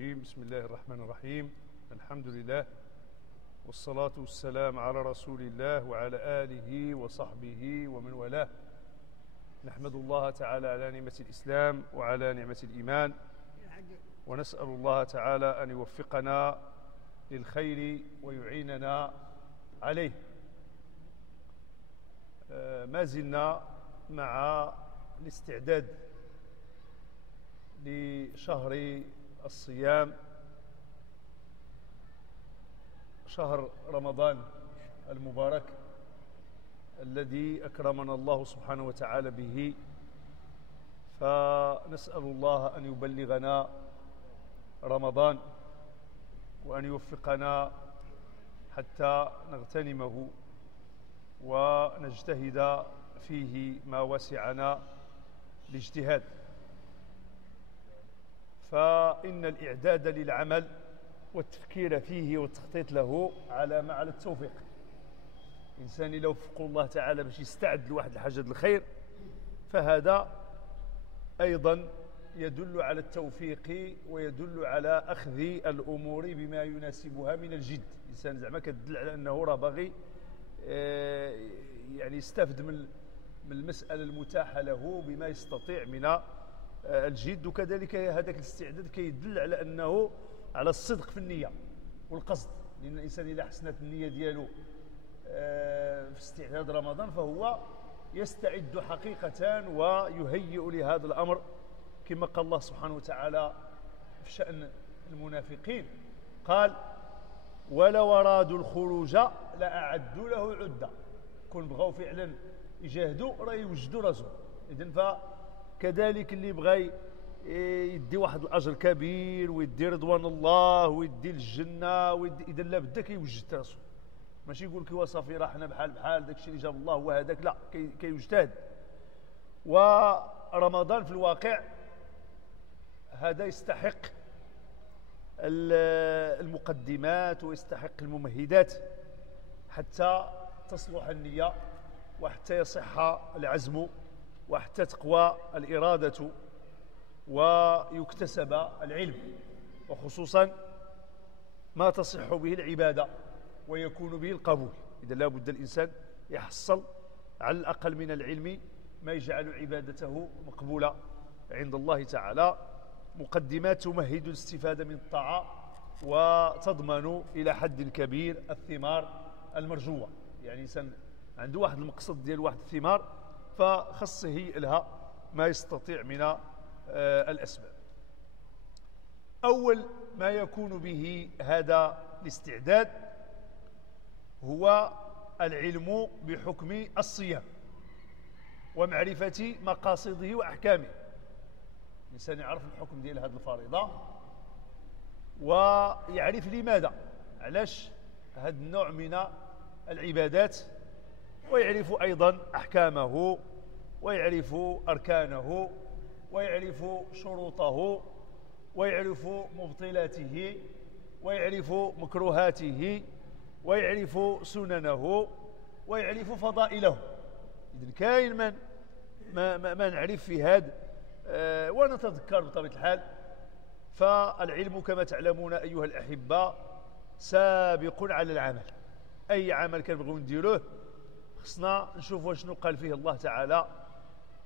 الرجيم. بسم الله الرحمن الرحيم. الحمد لله والصلاة والسلام على رسول الله وعلى آله وصحبه ومن والاه. نحمد الله تعالى على نعمة الإسلام وعلى نعمة الإيمان، ونسأل الله تعالى أن يوفقنا للخير ويعيننا عليه. ما زلنا مع الاستعداد لشهر الصيام، شهر رمضان المبارك الذي أكرمنا الله سبحانه وتعالى به، فنسأل الله أن يبلغنا رمضان وأن يوفقنا حتى نغتنمه ونجتهد فيه ما وسعنا الاجتهاد. فإن الإعداد للعمل والتفكير فيه والتخطيط له على التوفيق. الإنسان لو وفقه الله تعالى باش يستعد لواحد الحاجة الخير، فهذا أيضا يدل على التوفيق ويدل على أخذ الأمور بما يناسبها من الجد. الإنسان زعما كتدل على أنه راه باغي يعني يستفد من المسألة المتاحة له بما يستطيع من الجد. وكذلك هذاك الاستعداد كيدل على أنه على الصدق في النية والقصد، لأن الإنسان إذا حسنت النية ديالو في استعداد رمضان فهو يستعد حقيقة ويهيئ لهذا الأمر، كما قال الله سبحانه وتعالى في شأن المنافقين، قال: ولو أرادوا الخروج لأعدوا له عدة. كون بغاو فعلا يجاهدوا راه يوجدوا راسهم. إذن فكذلك اللي بغى يدي واحد الأجر كبير ويدي رضوان الله ويدي الجنة إذن لابد كيوجد راسه، ماشي يقول لك صافي راه حنا بحال داك الشيء اللي جاب الله وهذاك، لا، كيجتهد. ورمضان في الواقع هذا يستحق المقدمات ويستحق الممهدات حتى تصلح النية وحتى يصح العزم وحتى تقوى الإرادة ويكتسب العلم، وخصوصا ما تصح به العبادة ويكون به القبول. إذا لا بد الإنسان يحصل على الأقل من العلم ما يجعل عبادته مقبولة عند الله تعالى. مقدمات تمهد الاستفادة من الطاعة وتضمن إلى حد كبير الثمار المرجوة. يعني الإنسان عنده واحد المقصد ديال واحد الثمار، فخصه يهيئ لها ما يستطيع من الأسباب. أول ما يكون به هذا الاستعداد هو العلم بحكم الصيام ومعرفة مقاصده وأحكامه. الإنسان يعرف الحكم ديال هذه الفريضة ويعرف لماذا، علاش هذا النوع من العبادات، ويعرف أيضا أحكامه ويعرف أركانه ويعرف شروطه ويعرف مبطلاته ويعرف مكروهاته ويعرف سننه ويعرف فضائله. إذن كاين ما نعرف في هذا ونتذكر بطبيعة الحال. فالعلم كما تعلمون أيها الأحبة سابق على العمل. أي عمل كنبغيو نديروه خصنا نشوف شنو قال فيه الله تعالى،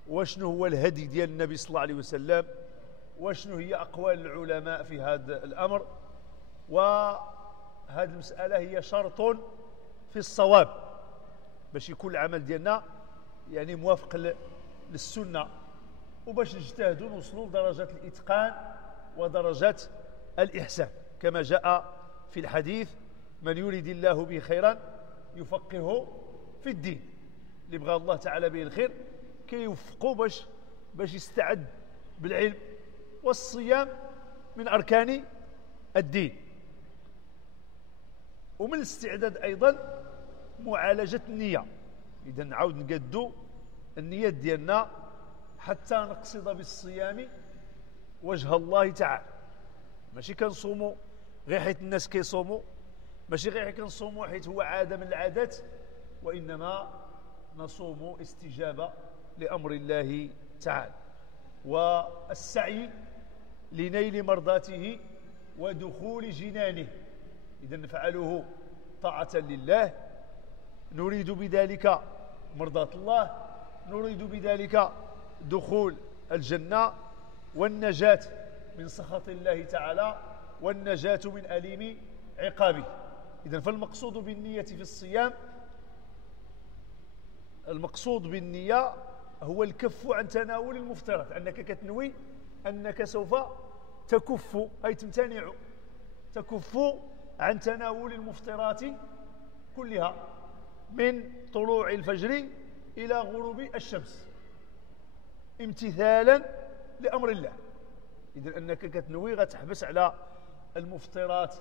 وشنو هو الهدي ديال النبي صلى الله عليه وسلم، وشنو هي أقوال العلماء في هذا الأمر. وهذه المسألة هي شرط في الصواب باش يكون العمل ديالنا يعني موافق للسنة، وباش نجتهدوا نوصلوا لدرجة الإتقان ودرجة الإحسان، كما جاء في الحديث: من يريد الله به خيرا يفقهه في الدين. اللي بغى الله تعالى به الخير كيوفقه باش يستعد بالعلم. والصيام من أركان الدين. ومن الاستعداد أيضا معالجة النية. إذا نعاود نقدو النية ديالنا حتى نقصد بالصيام وجه الله تعالى. ماشي كنصوموا غير حيت الناس كيصوموا، ماشي غير كنصوموا حيت هو عادة من العادات، وإنما نصوم استجابة لأمر الله تعالى. والسعي لنيل مرضاته ودخول جنانه. إذا نفعله طاعة لله، نريد بذلك مرضاة الله، نريد بذلك دخول الجنة والنجاة من سخط الله تعالى والنجاة من أليم عقابه. إذن فالمقصود بالنية في الصيام، المقصود بالنية هو الكف عن تناول المفطرات، أنك كتنوي أنك سوف تكف، أي تمتنع، تكف عن تناول المفطرات كلها من طلوع الفجر إلى غروب الشمس امتثالا لأمر الله. إذن أنك كتنوي غتحبس على المفطرات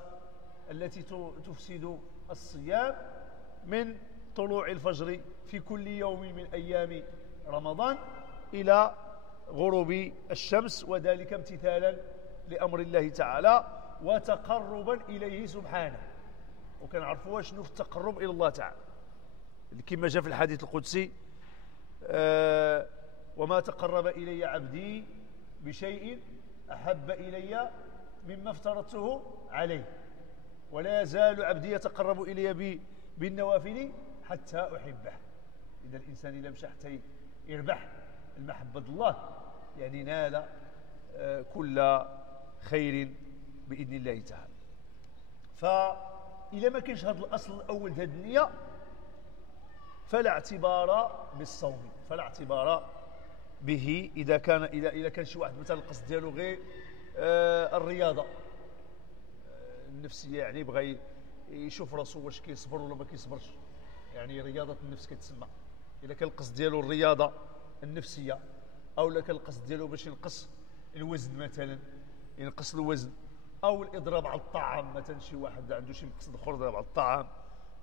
التي تفسد الصيام من طلوع الفجر في كل يوم من أيام رمضان إلى غروب الشمس، وذلك امتثالا لأمر الله تعالى وتقربا إليه سبحانه. وكنعرفوا شنو في التقرب إلى الله تعالى، كما جاء في الحديث القدسي: وما تقرب إلي عبدي بشيء أحب إلي مما افترضته عليه، ولا يزال عبدي يتقرب إلي بالنوافل حتى أحبه. إذا الإنسان إذا مشى حتى يربح المحبة الله يعني نال كل خير بإذن الله تعالى. فإذا ما كانش هذا الأصل الأول هذه النية فلا اعتبار بالصوم، فلا اعتبار به إذا كان شي واحد مثلا القصد ديالو غير الرياضة النفسية، يعني بغى يشوف راسو واش كيصبر ولا ما كيصبرش، يعني رياضة النفس كتسمى. إذا كان القصد ديالو الرياضة النفسية، أو لا كان القصد ديالو باش ينقص الوزن مثلا، ينقص الوزن، أو الإضراب على الطعام، مثلا شي واحد عنده شي مقصد آخر إضراب على الطعام،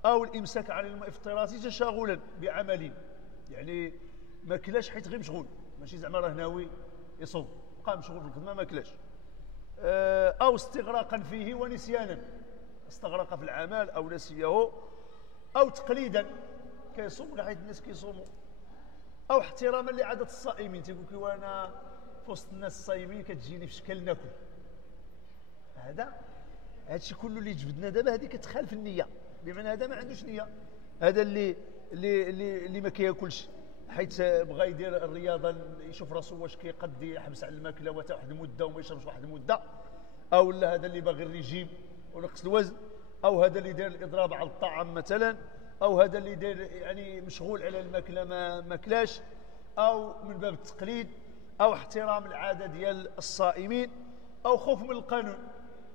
أو الإمساك عن الإفطارات تشاغلا بعمل، يعني ما كلاش حيت غير مشغول، ماشي زعما راه ناوي يصوم، بقى مشغول في الخدمة ما كلاش، أو استغراقا فيه ونسيانا، استغرق في العمل أو نسيه، أو تقليدا كيصوم لحيت الناس كيصوموا، أو احتراما لعادة الصائمين، تيقول لك وانا في وسط الناس الصايمين كتجيني في شكل ناكل. هذا الشيء كله اللي جبدنا دابا هذه كتخالف النية، بمعنى هذا ما عندوش نية، هذا اللي ما كياكلش حيت بغى يدير الرياضة، يشوف راسو واش كيقد يحبس على الماكلة واحد المدة وما يشربش واحد المدة، أو لا هذا اللي باغي الريجيم ونقص الوزن، أو هذا اللي داير الإضراب على الطعام مثلا، أو هذا اللي داير يعني مشغول على الماكلة ما ماكلاش، أو من باب التقليد، أو احترام العادة ديال الصائمين، أو خوف من القانون.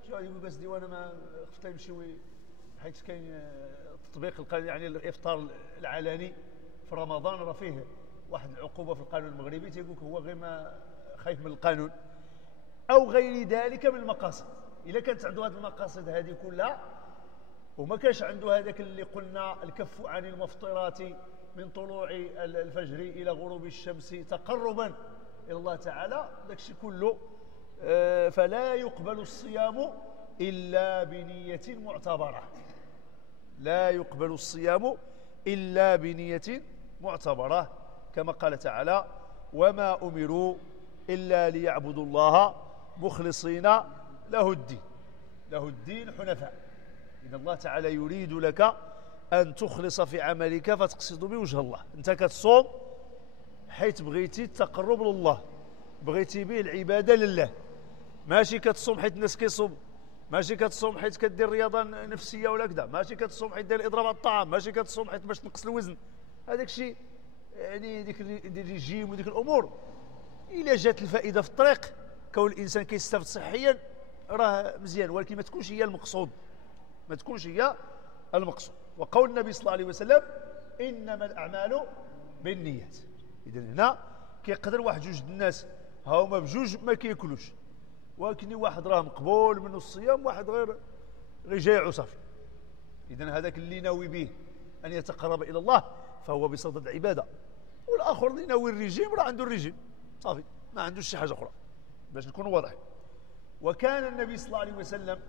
شي واحد يقول قصدي وانا ما خفت يمشي حيت كاين تطبيق القانون، يعني الإفطار العلني في رمضان راه فيه واحد العقوبة في القانون المغربي، تيقول هو غير ما خايف من القانون، أو غير ذلك من المقاصد. إذا كانت عنده هذه المقاصد هذه كلها وما كانش عنده هذاك اللي قلنا الكف عن المفطرات من طلوع الفجر إلى غروب الشمس تقربا إلى الله تعالى، داك الشيء كله فلا يقبل الصيام إلا بنية معتبرة، لا يقبل الصيام إلا بنية معتبرة، كما قال تعالى: وما أمروا إلا ليعبدوا الله مخلصين له الدين حنفاء. إذا الله تعالى يريد لك أن تخلص في عملك فتقصد بوجه الله. أنت كتصوم حيث بغيتي التقرب لله، بغيتي به العبادة لله، ماشي كتصوم حيث الناس كيصوم، ماشي كتصوم حيث كدير رياضة نفسية ولا كذا، ماشي كتصوم حيث دير الإضراب على الطعام، ماشي كتصوم حيث باش تنقص الوزن. هذاك الشيء يعني ديك الريجيم وديك الأمور إلا جات الفائدة في الطريق، كون الإنسان كيستافد صحيا راه مزيان، ولكن ما تكونش هي المقصود، ما تكونش هي المقصود. وقول النبي صلى الله عليه وسلم: إنما الأعمال بالنيات. إذن هنا كيقدر واحد جوج الناس هاهما بجوج ما كياكلوش، ولكن واحد راه مقبول منه الصيام، واحد غير جايع وصافي. إذن هذاك اللي ناوي به أن يتقرب إلى الله فهو بصدد عبادة، والآخر اللي ناوي الرجيم راه عنده الرجيم صافي، ما عندوش شي حاجة أخرى، باش نكونوا واضحين. وكان النبي صلى الله عليه وسلم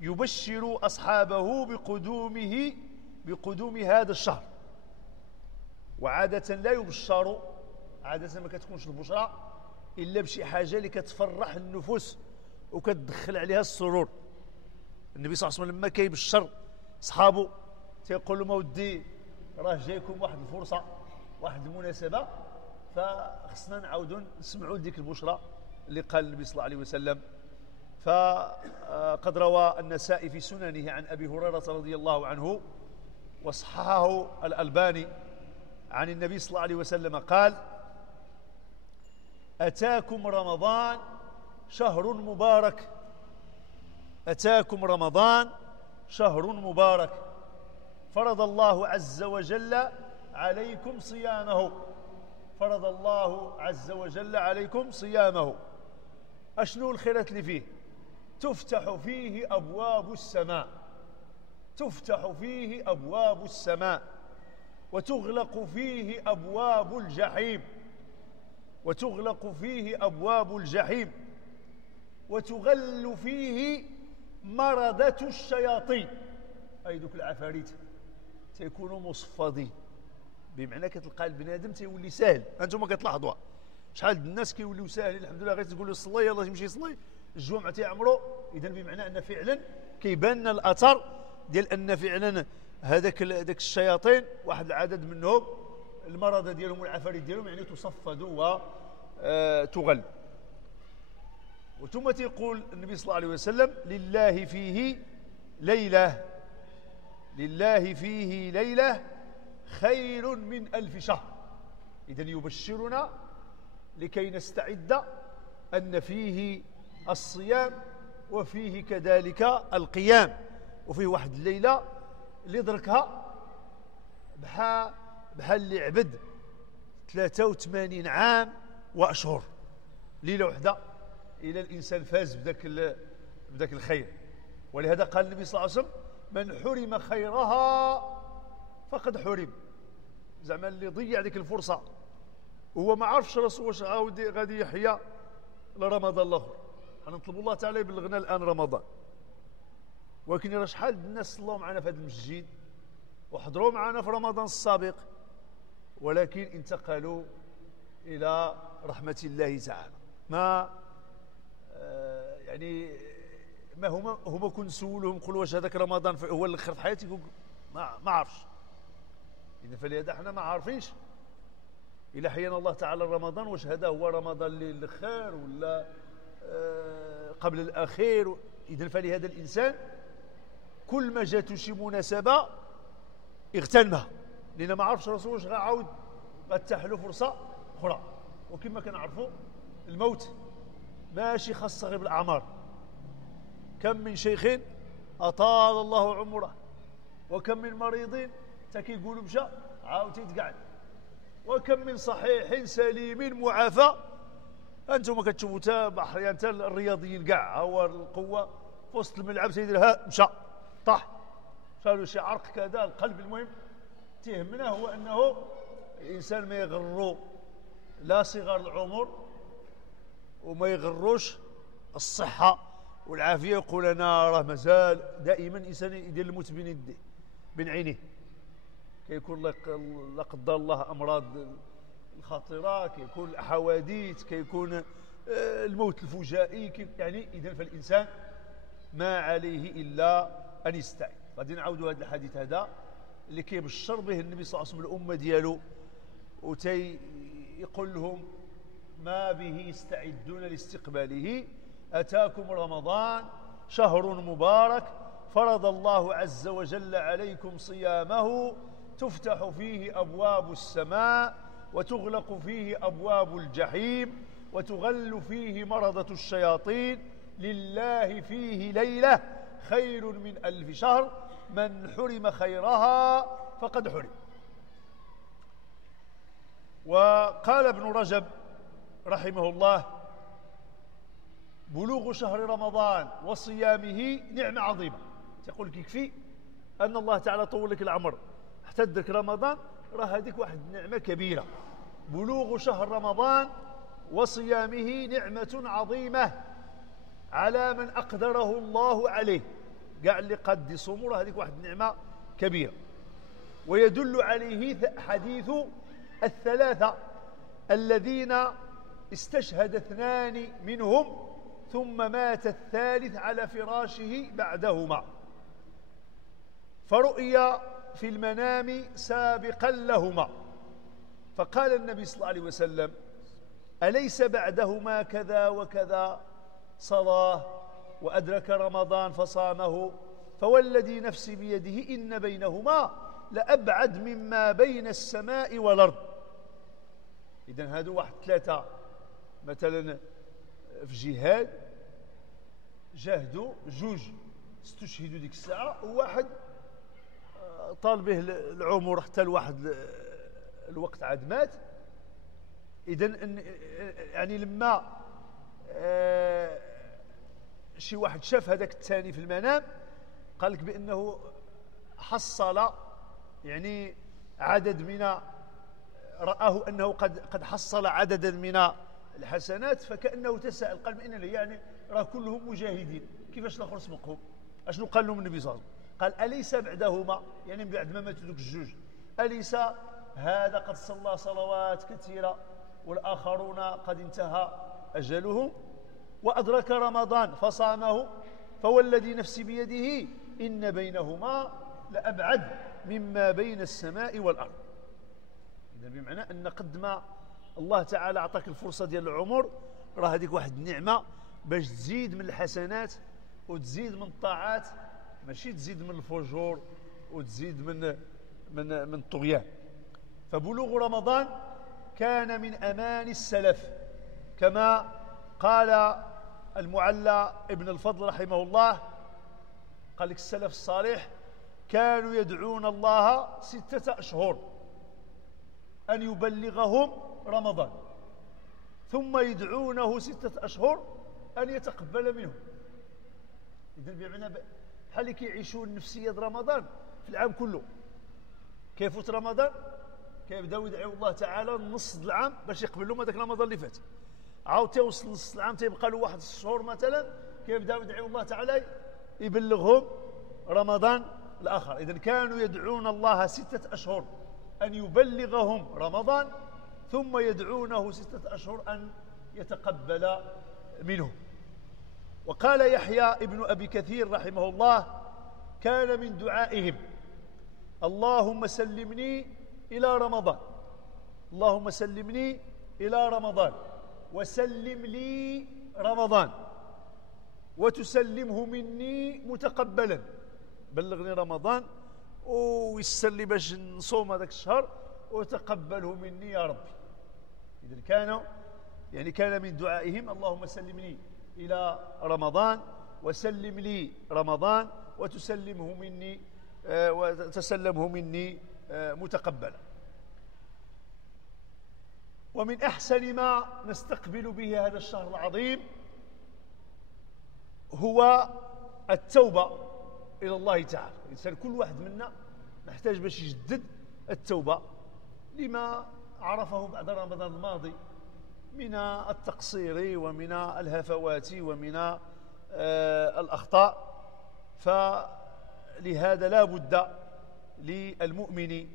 يبشر أصحابه بقدوم هذا الشهر، وعادة لا يبشر، عادة ما كتكونش البشرى إلا بشي حاجة اللي كتفرح النفوس وكتدخل عليها السرور. النبي صلى الله عليه وسلم لما كيبشر صحابه تيقول لهم اودي راه جايكم واحد الفرصه، واحد المناسبه، فخصنا نعاودوا نسمعوا ديك البشرى اللي قال النبي صلى الله عليه وسلم. فقد روى النسائي في سننه عن ابي هريره رضي الله عنه وصححه الألباني عن النبي صلى الله عليه وسلم قال: أتاكم رمضان شهر مبارك، أتاكم رمضان شهر مبارك، فرض الله عز وجل عليكم صيامه، فرض الله عز وجل عليكم صيامه. أشنو الخيرات اللي فيه؟ تفتح فيه أبواب السماء، تفتح فيه أبواب السماء، وتغلق فيه أبواب الجحيم، وتغلق فيه أبواب الجحيم، وتغل فيه مردة الشياطين، أي دوك العفاريت تيكونوا مصفدين، بمعنى كتلقى البنادم تيولي ساهل. أنتم كتلاحظوها شحال الناس كيوليو ساهلين، الحمد لله، غير تقول له صلي يلاه يمشي يصلي الجمعة تيعمرو. إذن بمعنى أن فعلا كيبان لنا الأثر ديال أن فعلا هذاك الشياطين واحد العدد منهم المرضى ديالهم والعفاريت ديالهم يعني تصفدوا وتغل. وثم تيقول النبي صلى الله عليه وسلم: لله فيه ليلة، لله فيه ليلة خير من 1000 شهر. إذن يبشرنا لكي نستعد أن فيه الصيام وفيه كذلك القيام، وفيه واحد الليلة اللي دركها بحال اللي عبد 83 عام وأشهر، ليلة واحدة إلى الإنسان فاز بداك الخير. ولهذا قال النبي صلى الله عليه وسلم: من حرم خيرها فقد حرم. زعما اللي ضيع ديك الفرصة وهو ما عرفش راسو واش غادي يحيا لرمضان الاخر. نطلب الله تعالى يبلغنا الان رمضان، ولكن راه شحال الناس صلاو معنا في هذا المسجد وحضروا معنا في رمضان السابق، ولكن انتقلوا الى رحمه الله تعالى. ما يعني ما هما كون نسولهم نقولوا واش هذاك رمضان هو الاخر في حياتك، ما عرفش. إذا فلهذا احنا ما عارفينش إلا حيانا الله تعالى رمضان واش هذا هو رمضان اللي الاخر ولا قبل الاخير. إذا فلهذا الانسان كل ما جاتو شي مناسبه اغتنمها، لان ما عرفش راسو واش غاعاود غتتاح له فرصه اخرى. وكما كنعرفوا الموت ماشي خاصه غير بالاعمار. كم من شيخ اطال الله عمره، وكم من مريض تا كيقولوا مشى عاود تيتقعد، وكم من صحيح سليم معافى. انتم كتشوفوا تا احيانا تا الرياضيين كاع هو القوه في وسط الملعب تيدير ها مشى طاح صار له شي عرق كذا القلب. المهم تيهمنا هو انه الانسان ما يغرو لا صغار العمر وما يغروش الصحه والعافيه، يقول انا راه مازال. دائما الانسان يدير الموت بين عينيه. كيكون لا قدر الله امراض الخطيره، كيكون حوادث، كيكون الموت الفجائي، يعني اذا فالانسان ما عليه الا ان يستعد. غادي نعاودوا هذا الحديث هذا اللي كيبشر به النبي صلى الله عليه وسلم الامه ديالو، ويقول لهم ما به يستعدون لاستقباله: اتاكم رمضان شهر مبارك، فرض الله عز وجل عليكم صيامه، تفتح فيه أبواب السماء، وتغلق فيه أبواب الجحيم، وتغل فيه مرضة الشياطين، لله فيه ليلة خير من 1000 شهر، من حرم خيرها فقد حرم. وقال ابن رجب رحمه الله: بلوغ شهر رمضان وصيامه نعمة عظيمة. تقول لك يكفي أن الله تعالى طول لك العمر حتى تدرك رمضان، راه هذيك واحد نعمة كبيرة. بلوغ شهر رمضان وصيامه نعمة عظيمة على من أقدره الله عليه. قاع اللي قد يصوموا راه هذيك واحد نعمة كبيرة. ويدل عليه حديث الثلاثة الذين استشهد 2 منهم ثم مات الثالث على فراشه بعدهما، فرؤي في المنام سابقا لهما، فقال النبي صلى الله عليه وسلم: أليس بعدهما كذا وكذا صلاة وأدرك رمضان فصامه، فوالذي نفسي بيده إن بينهما لأبعد مما بين السماء والأرض. إذن هادو واحد ثلاثة مثلا في جهاد جاهدوا، جوج استشهدوا ديك الساعة، وواحد طال به العمر حتى لواحد الوقت عاد مات. إذن يعني لما شي واحد شاف هذاك الثاني في المنام قال لك بأنه حصل يعني عدد من، رآه أنه قد حصل عددا من الحسنات، فكأنه تساءل قال بأن يعني راه كلهم مجاهدين، كيفاش الآخر سبقهم؟ أشنو قال لهم النبي صلى الله عليه وسلم؟ قال: أليس بعدهما، يعني من بعد ما ماتوا ذوك الجوج، أليس هذا قد صلى صلوات كثيرة والآخرون قد انتهى أجلهم، وأدرك رمضان فصامه، فوالذي نفسي بيده إن بينهما لأبعد مما بين السماء والأرض. إذن بمعنى أن قد ما الله تعالى أعطاك الفرصة ديال العمر، راه هذيك واحد النعمة باش تزيد من الحسنات وتزيد من الطاعات، ماشي تزيد من الفجور وتزيد من الطغيان. فبلوغ رمضان كان من أمان السلف، كما قال المعلى ابن الفضل رحمه الله، قال لك السلف الصالح كانوا يدعون الله 6 أشهر أن يبلغهم رمضان، ثم يدعونه 6 أشهر أن يتقبل منهم. إذن بمعنى بحال كيعيشوا النفسية رمضان في العام كله، كيفوت رمضان كيبداو يدعوا الله تعالى نص العام باش يقبل لهم هذاك رمضان اللي فات، عاود تيوصل نص العام تيبقى له واحد الشهور مثلا، كيبداو يدعوا الله تعالى يبلغهم رمضان الآخر. إذن كانوا يدعون الله 6 أشهر أن يبلغهم رمضان، ثم يدعونه 6 أشهر أن يتقبل منه. وقال يحيى ابن أبي كثير رحمه الله: كان من دعائهم اللهم سلمني إلى رمضان، اللهم سلمني إلى رمضان، وسلم لي رمضان، وتسلمه مني متقبلا، بلغني رمضان ويسر لي باش نصوم هذاك الشهر وتقبله مني يا ربي. إذن كان من دعائهم اللهم سلمني إلى رمضان، وسلم لي رمضان، وتسلمه مني وتسلمه مني متقبلا. ومن أحسن ما نستقبل به هذا الشهر العظيم هو التوبة إلى الله تعالى. الإنسان كل واحد منا محتاج باش يجدد التوبة لما عرفه بعد رمضان الماضي من التقصير ومن الهفوات ومن الأخطاء. فلهذا لا بد للمؤمن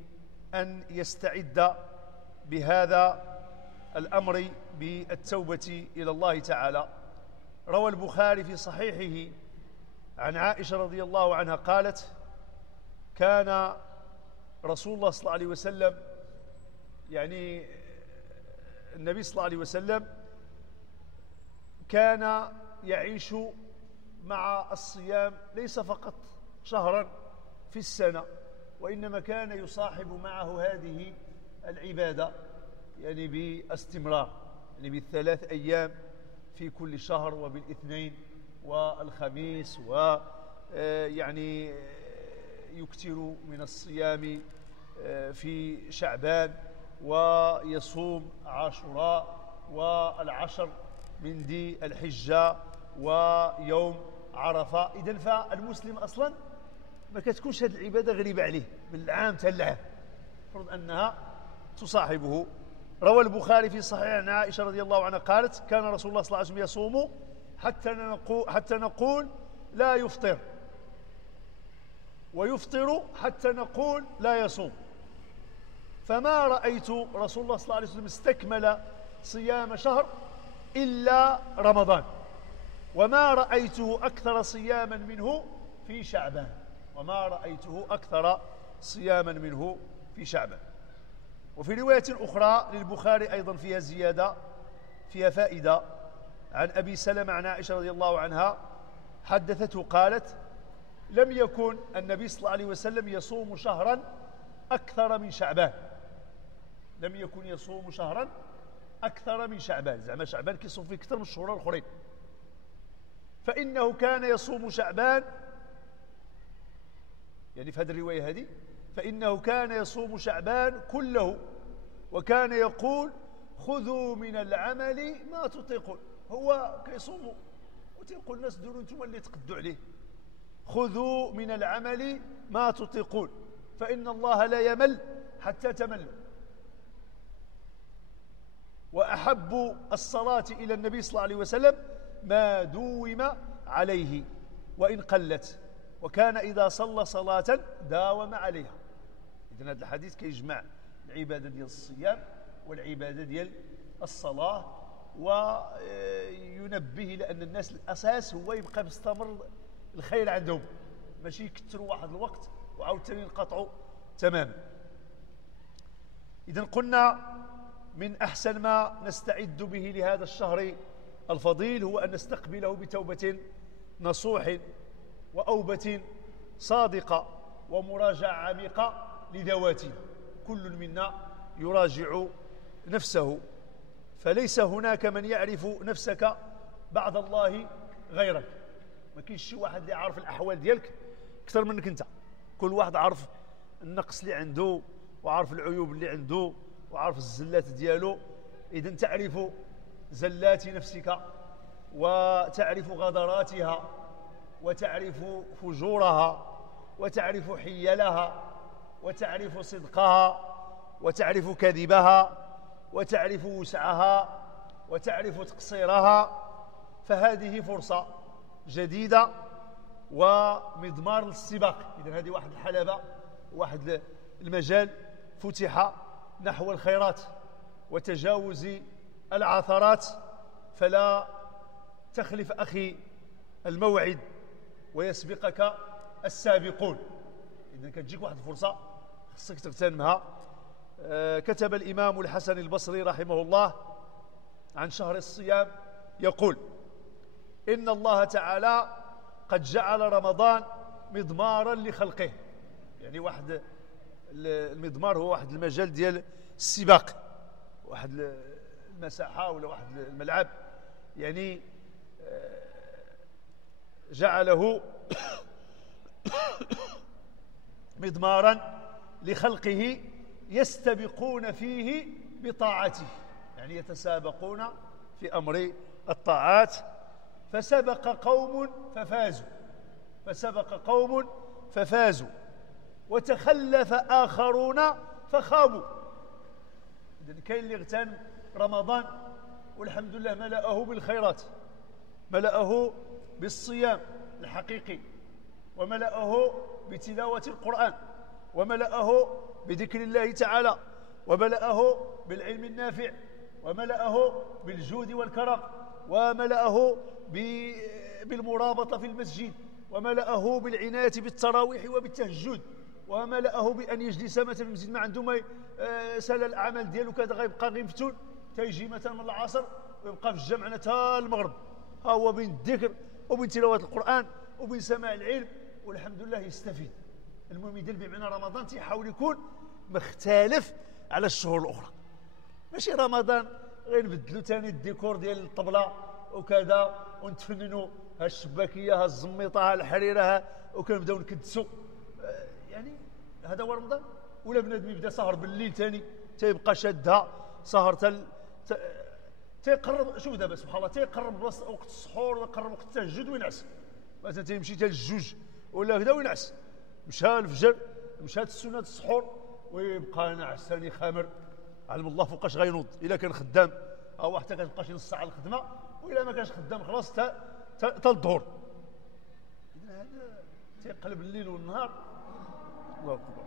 أن يستعد بهذا الأمر بالتوبة إلى الله تعالى. روى البخاري في صحيحه عن عائشة رضي الله عنها قالت: كان رسول الله صلى الله عليه وسلم، يعني النبي صلى الله عليه وسلم كان يعيش مع الصيام ليس فقط شهرا في السنة، وإنما كان يصاحب معه هذه العبادة يعني باستمرار، يعني ب3 أيام في كل شهر، وبالاثنين والخميس، ويعني يكثر من الصيام في شعبان، ويصوم عاشوراء والعشر من ذي الحجة ويوم عرفة. إذن فالمسلم أصلا ما كتكونش هذه العبادة غريبة عليه من العام حتى العام، المفروض أنها تصاحبه. روى البخاري في صحيح عن عائشة رضي الله عنها قالت: كان رسول الله صلى الله عليه وسلم يصوم حتى نقول لا يفطر، ويفطر حتى نقول لا يصوم، فما رأيت رسول الله صلى الله عليه وسلم استكمل صيام شهر إلا رمضان. وما رأيته أكثر صياما منه في شعبان، وما رأيته أكثر صياما منه في شعبان. وفي رواية أخرى للبخاري أيضا فيها زيادة، فيها فائدة، عن أبي سلمة عن عائشة رضي الله عنها حدثته قالت: لم يكن النبي صلى الله عليه وسلم يصوم شهرا أكثر من شعبان. لم يكن يصوم شهرا أكثر من شعبان، زعما شعبان كيصوم فيه أكثر من الشهور الآخرين. فإنه كان يصوم شعبان، يعني في هذه الرواية هذه، فإنه كان يصوم شعبان كله، وكان يقول: خذوا من العمل ما تطيقون. هو كيصوم وتيقول الناس ديروا انتم اللي تقدوا عليه. خذوا من العمل ما تطيقون فإن الله لا يمل حتى تملوا. وأحب الصلاة إلى النبي صلى الله عليه وسلم ما دوم عليه وإن قلت، وكان إذا صلى صلاة داوم عليها. إذن هذا الحديث كيجمع العبادة ديال الصيام والعبادة ديال الصلاة، وينبه لأن الناس الأساس هو يبقى مستمر الخير عندهم، ماشي يكثروا واحد الوقت وعاود ثاني ينقطعوا تماما. إذن قلنا من أحسن ما نستعد به لهذا الشهر الفضيل هو أن نستقبله بتوبة نصوح وأوبة صادقة ومراجعة عميقة لذواتنا. كل منا يراجع نفسه، فليس هناك من يعرف نفسك بعد الله غيرك. ما كاينش شي واحد اللي عارف الأحوال ديالك أكثر منك أنت. كل واحد عارف النقص اللي عنده، وعارف العيوب اللي عنده، وعارف الزلات ديالو. إذن تعرف زلات نفسك، وتعرف غدراتها، وتعرف فجورها، وتعرف حيلها، وتعرف صدقها، وتعرف كذبها، وتعرف وسعها، وتعرف تقصيرها. فهذه فرصة جديدة ومضمار للسباق. إذن هذه واحد الحلبة، واحد المجال فتح نحو الخيرات وتجاوز العثرات. فلا تخلف أخي الموعد ويسبقك السابقون. إذن كتجيك واحد الفرصة خصك تغتنمها. كتب الإمام الحسن البصري رحمه الله عن شهر الصيام يقول: إن الله تعالى قد جعل رمضان مضمارا لخلقه. يعني واحد المضمار هو واحد المجال ديال السباق، واحد المساحة ولا واحد الملعب، يعني جعله مضمارا لخلقه يستبقون فيه بطاعته، يعني يتسابقون في أمر الطاعات. فسبق قوم ففازوا، فسبق قوم ففازوا، وتخلف آخرون فخابوا. إذن كاين اللي اغتنم رمضان والحمد لله ملأه بالخيرات، ملأه بالصيام الحقيقي، وملأه بتلاوة القرآن، وملأه بذكر الله تعالى، وملأه بالعلم النافع، وملأه بالجود والكرم، وملأه بالمرابطة في المسجد، وملأه بالعناية بالتراويح وبالتهجد، وملأه بأن يجلس مثلا في المسجد ما عنده ما سال الأعمال ديالو كذا غيبقى غير مفتون تيجي مثلا من العصر ويبقى في الجمع حتى المغرب، ها هو بين الذكر وبين تلاوة القرآن وبين سماع العلم، والحمد لله يستفيد. المهم يدير بمعنى رمضان تيحاول يكون مختلف على الشهور الأخرى، ماشي رمضان غير نبدلوا ثاني الديكور ديال الطبلة وكذا ونتفننوا ها الشباكية ها الزميطة ها الحريرة ها وكنبداو نكدسوا. يعني هذا هو رمضان؟ ولا بنادم يبدا سهر بالليل ثاني تيبقى شادها سهر تيقرب. شوف دابا سبحان الله تيقرب وقت السحور ويقرب وقت التهجد وينعس، مثلا تيمشي حتى للجوج ولا هكذا وينعس، مشى الفجر مشات السنة السحور ويبقى نعس ثاني خامر. علم الله فوقاش غينوض الا كان خدام او حتى كتبقى شي نص ساعه الخدمه، والا ما كانش خدام خلاص تا الظهر. اذا هذا تيقلب الليل والنهار. الله اكبر.